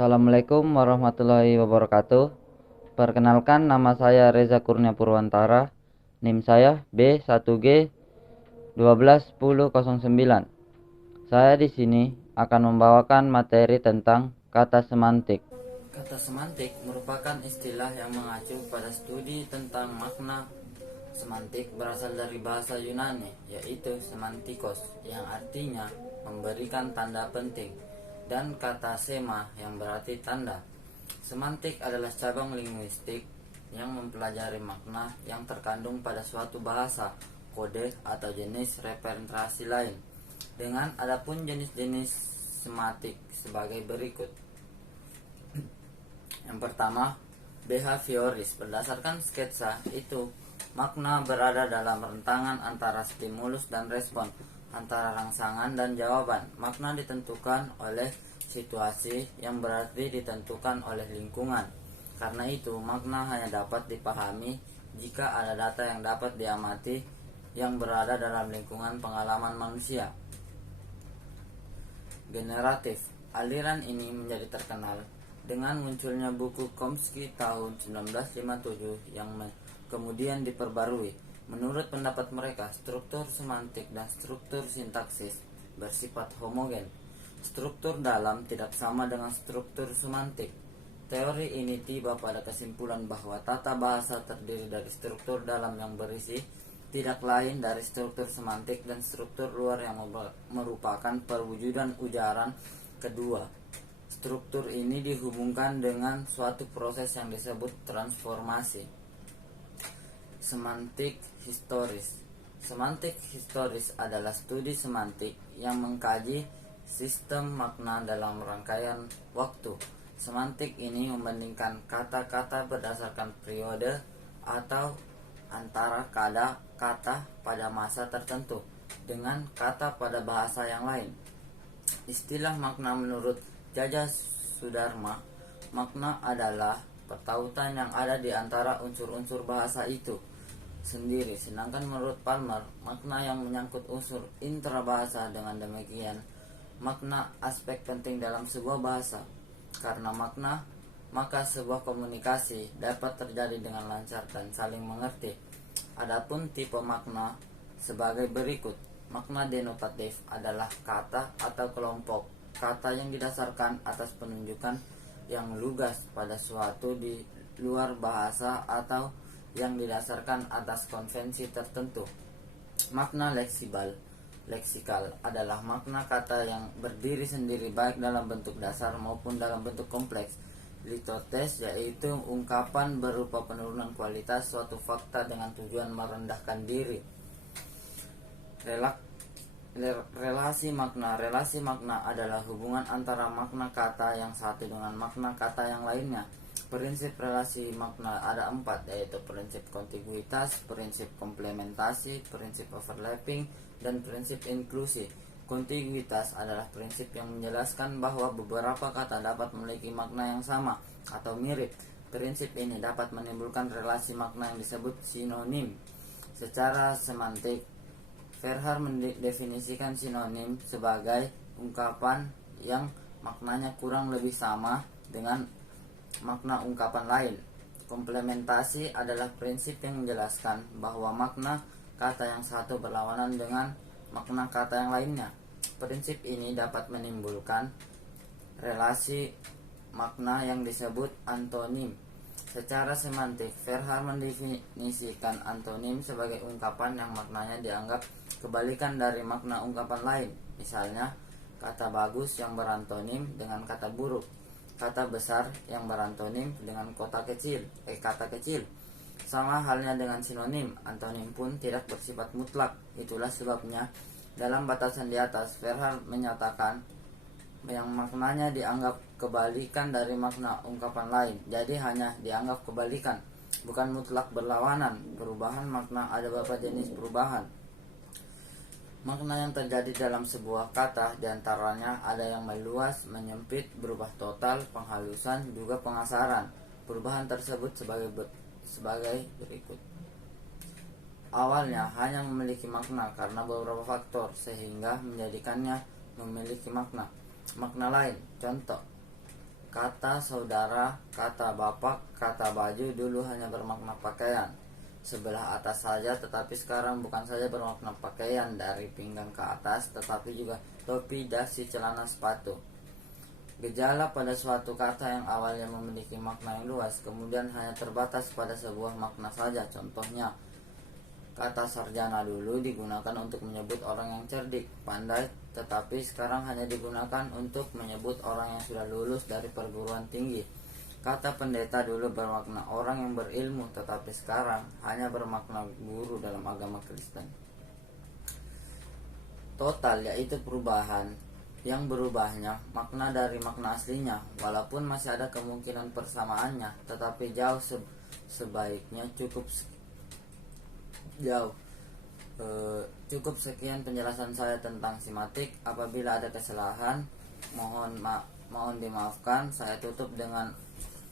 Assalamualaikum warahmatullahi wabarakatuh. Perkenalkan, nama saya Reza Kurnia Purwantara. NIM saya B1G121009. Saya di sini akan membawakan materi tentang kata semantik. Kata semantik merupakan istilah yang mengacu pada studi tentang makna. Semantik berasal dari bahasa Yunani, yaitu semantikos, yang artinya memberikan tanda penting, dan kata sema yang berarti tanda. Semantik adalah cabang linguistik yang mempelajari makna yang terkandung pada suatu bahasa, kode, atau jenis representasi lain. Dengan adapun jenis-jenis semantik sebagai berikut. Yang pertama, behavioris. Berdasarkan sketsa itu, makna berada dalam rentangan antara stimulus dan respon, antara rangsangan dan jawaban. Makna ditentukan oleh situasi, yang berarti ditentukan oleh lingkungan. Karena itu, makna hanya dapat dipahami jika ada data yang dapat diamati yang berada dalam lingkungan pengalaman manusia. Generatif. Aliran ini menjadi terkenal dengan munculnya buku Chomsky tahun 1957 yang kemudian diperbarui. Menurut pendapat mereka, struktur semantik dan struktur sintaksis bersifat homogen. Struktur dalam tidak sama dengan struktur semantik. Teori ini tiba pada kesimpulan bahwa tata bahasa terdiri dari struktur dalam yang berisi tidak lain dari struktur semantik dan struktur luar yang merupakan perwujudan ujaran kedua. Struktur ini dihubungkan dengan suatu proses yang disebut transformasi. Semantik historis. Semantik historis adalah studi semantik yang mengkaji sistem makna dalam rangkaian waktu. Semantik ini membandingkan kata-kata berdasarkan periode atau antara kata pada masa tertentu dengan kata pada bahasa yang lain. Istilah makna menurut Jaja Sudarma, makna adalah pertautan yang ada di antara unsur-unsur bahasa itu sendiri. Sedangkan menurut Palmer, makna yang menyangkut unsur intrabahasa. Dengan demikian, makna aspek penting dalam sebuah bahasa. Karena makna, maka sebuah komunikasi dapat terjadi dengan lancar dan saling mengerti. Adapun tipe makna sebagai berikut. Makna denotatif adalah kata atau kelompok kata yang didasarkan atas penunjukan yang lugas pada suatu di luar bahasa atau yang didasarkan atas konvensi tertentu. Makna leksikal adalah makna kata yang berdiri sendiri baik dalam bentuk dasar maupun dalam bentuk kompleks. Litotes yaitu ungkapan berupa penurunan kualitas suatu fakta dengan tujuan merendahkan diri. Relasi makna adalah hubungan antara makna kata yang satu dengan makna kata yang lainnya. Prinsip relasi makna ada 4, yaitu prinsip kontiguitas, prinsip komplementasi, prinsip overlapping, dan prinsip inklusi. Kontiguitas adalah prinsip yang menjelaskan bahwa beberapa kata dapat memiliki makna yang sama atau mirip. Prinsip ini dapat menimbulkan relasi makna yang disebut sinonim. Secara semantik, Verhaer mendefinisikan sinonim sebagai ungkapan yang maknanya kurang lebih sama dengan makna ungkapan lain. Komplementasi adalah prinsip yang menjelaskan bahwa makna kata yang satu berlawanan dengan makna kata yang lainnya. Prinsip ini dapat menimbulkan relasi makna yang disebut antonim. Secara semantik, Verhaer mendefinisikan antonim sebagai ungkapan yang maknanya dianggap kebalikan dari makna ungkapan lain. Misalnya, kata bagus yang berantonim dengan kata buruk, kata besar yang berantonim dengan kata kecil. Sama halnya dengan sinonim, antonim pun tidak bersifat mutlak. Itulah sebabnya dalam batasan di atas, Verhaer menyatakan yang maknanya dianggap kebalikan dari makna ungkapan lain. Jadi hanya dianggap kebalikan, bukan mutlak berlawanan. Perubahan makna ada beberapa jenis perubahan makna yang terjadi dalam sebuah kata. Diantaranya ada yang meluas, menyempit, berubah total, penghalusan, juga pengasaran. Perubahan tersebut sebagai berikut. Awalnya hanya memiliki makna karena beberapa faktor sehingga menjadikannya memiliki makna lain. Contoh, Kata saudara, kata bapak, kata baju dulu hanya bermakna pakaian sebelah atas saja, tetapi sekarang bukan saja bermakna pakaian dari pinggang ke atas, tetapi juga topi, dasi, celana, sepatu. Gejala pada suatu kata yang awalnya memiliki makna yang luas, kemudian hanya terbatas pada sebuah makna saja. Contohnya, kata sarjana dulu digunakan untuk menyebut orang yang cerdik, pandai, tetapi sekarang hanya digunakan untuk menyebut orang yang sudah lulus dari perguruan tinggi. Kata pendeta dulu bermakna orang yang berilmu, tetapi sekarang hanya bermakna guru dalam agama Kristen. Total yaitu perubahan yang berubahnya makna dari makna aslinya, walaupun masih ada kemungkinan persamaannya, tetapi jauh sebaiknya jauh. Cukup sekian penjelasan saya tentang simatik. Apabila ada kesalahan, mohon dimaafkan. Saya tutup dengan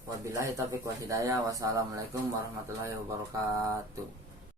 wabillahi taufiq wal hidayah. Wassalamualaikum warahmatullahi wabarakatuh.